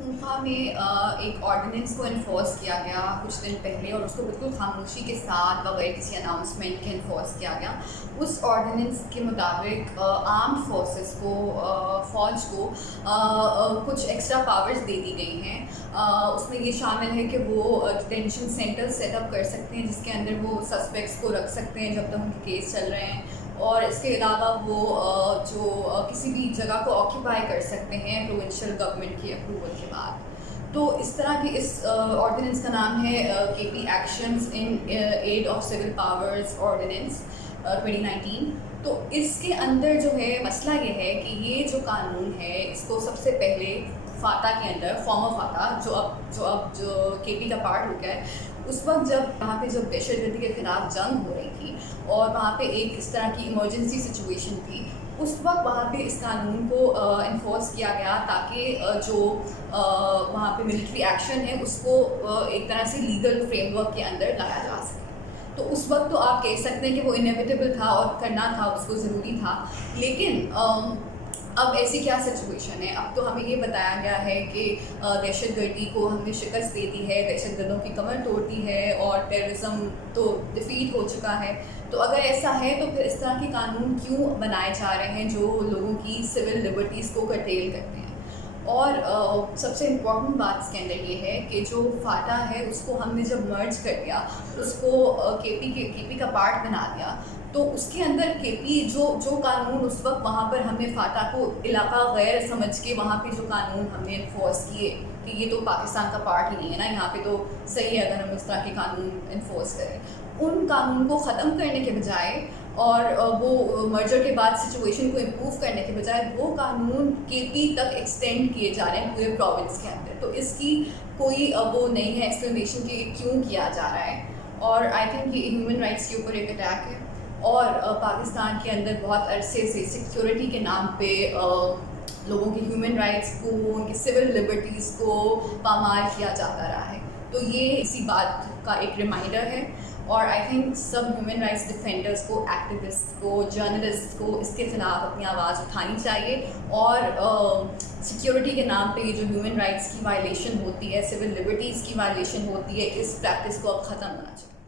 پختونخوا میں ایک آرڈیننس کو انفورس کیا گیا کچھ دن پہلے، اور اس کو بالکل خاموشی کے ساتھ بغیر کسی اناؤنسمنٹ کے انفورس کیا گیا۔ اس آرڈیننس کے مطابق آرمڈ فورسز کو، فوج کو کچھ ایکسٹرا پاورز دے دی گئی ہیں۔ اس میں یہ شامل ہے کہ وہ ڈیٹینشن سینٹر سیٹ اپ کر سکتے ہیں جس کے اندر وہ سسپیکٹس کو رکھ سکتے ہیں جب تک ان کے کیس چل رہے ہیں، اور اس کے علاوہ وہ جو کسی بھی جگہ کو آکیوپائی کر سکتے ہیں پروونشل گورنمنٹ کی اپروول کے بعد۔ تو اس طرح کی اس آرڈیننس کا نام ہے K P actions in aid of civil powers ordinance 2019۔ تو اس کے اندر جو ہے مسئلہ یہ ہے کہ یہ جو قانون ہے اس کو سب سے پہلے فاتا کے اندر، فارمر فاتا جو کے پی کا پارٹ ہو گیا ہے، اس وقت جب وہاں پہ جب دہشت گردی کے خلاف جنگ ہو رہی تھی اور وہاں پہ ایک اس طرح کی ایمرجنسی سچویشن تھی، اس وقت وہاں پہ اس قانون کو انفورس کیا گیا تاکہ جو وہاں پہ ملٹری ایکشن ہے اس کو ایک طرح سے لیگل فریم ورک کے اندر لایا جا سکے۔ تو اس وقت تو آپ کہہ سکتے ہیں کہ وہ انیویٹیبل تھا اور کرنا تھا، اس کو ضروری تھا، لیکن اب ایسی کیا سچویشن ہے؟ اب تو ہمیں یہ بتایا گیا ہے کہ دہشت گردی کو ہم نے شکست دے دی ہے، دہشت گردوں کی کمر توڑ دی ہے اور ٹیررزم تو ڈیفیٹ ہو چکا ہے۔ تو اگر ایسا ہے تو پھر اس طرح کے قانون کیوں بنائے جا رہے ہیں جو لوگوں کی سول لبرٹیز کو کرٹیل کرتے ہیں؟ اور سب سے امپورٹنٹ بات اس کے اندر یہ ہے کہ جو فاٹا ہے اس کو ہم نے جب مرج کر دیا، اس کو کے پی کا پارٹ بنا دیا، تو اس کے اندر کے پی جو قانون اس وقت وہاں پر ہم نے فاٹا کو علاقہ غیر سمجھ کے وہاں پہ جو قانون ہم نے انفورس کیے کہ یہ تو پاکستان کا پارٹ ہی نہیں ہے نا، یہاں پہ تو صحیح ہے اگر ہم اس طرح کے قانون انفورس کریں، ان قانون کو ختم کرنے کے بجائے اور وہ مرجر کے بعد سچویشن کو امپروو کرنے کے بجائے وہ قانون کے پی تک ایکسٹینڈ کیے جا رہے ہیں پورے پروونس کے اندر۔ تو اس کی کوئی وہ نہیں ہے ایکسپلینیشن کہ کیوں کیا جا رہا ہے، اور آئی تھنک یہ ہیومن رائٹس کے اوپر ایک اٹیک ہے، اور پاکستان کے اندر بہت عرصے سے سیکیورٹی کے نام پہ لوگوں کی ہیومن رائٹس کو، ان کی سول لبرٹیز کو پامال کیا جاتا رہا ہے۔ تو یہ اسی بات کا ایک ریمائنڈر ہے، اور I think sub human rights defenders کو، ایکٹیوسٹ کو، جرنلسٹ کو اس کے خلاف اپنی آواز اٹھانی چاہیے، اور سیکیورٹی کے نام پہ یہ جو ہیومن رائٹس کی وائلیشن ہوتی ہے، سول لبرٹیز کی وائلیشن ہوتی ہے، اس پریکٹس کو اب ختم ہونا چاہیے۔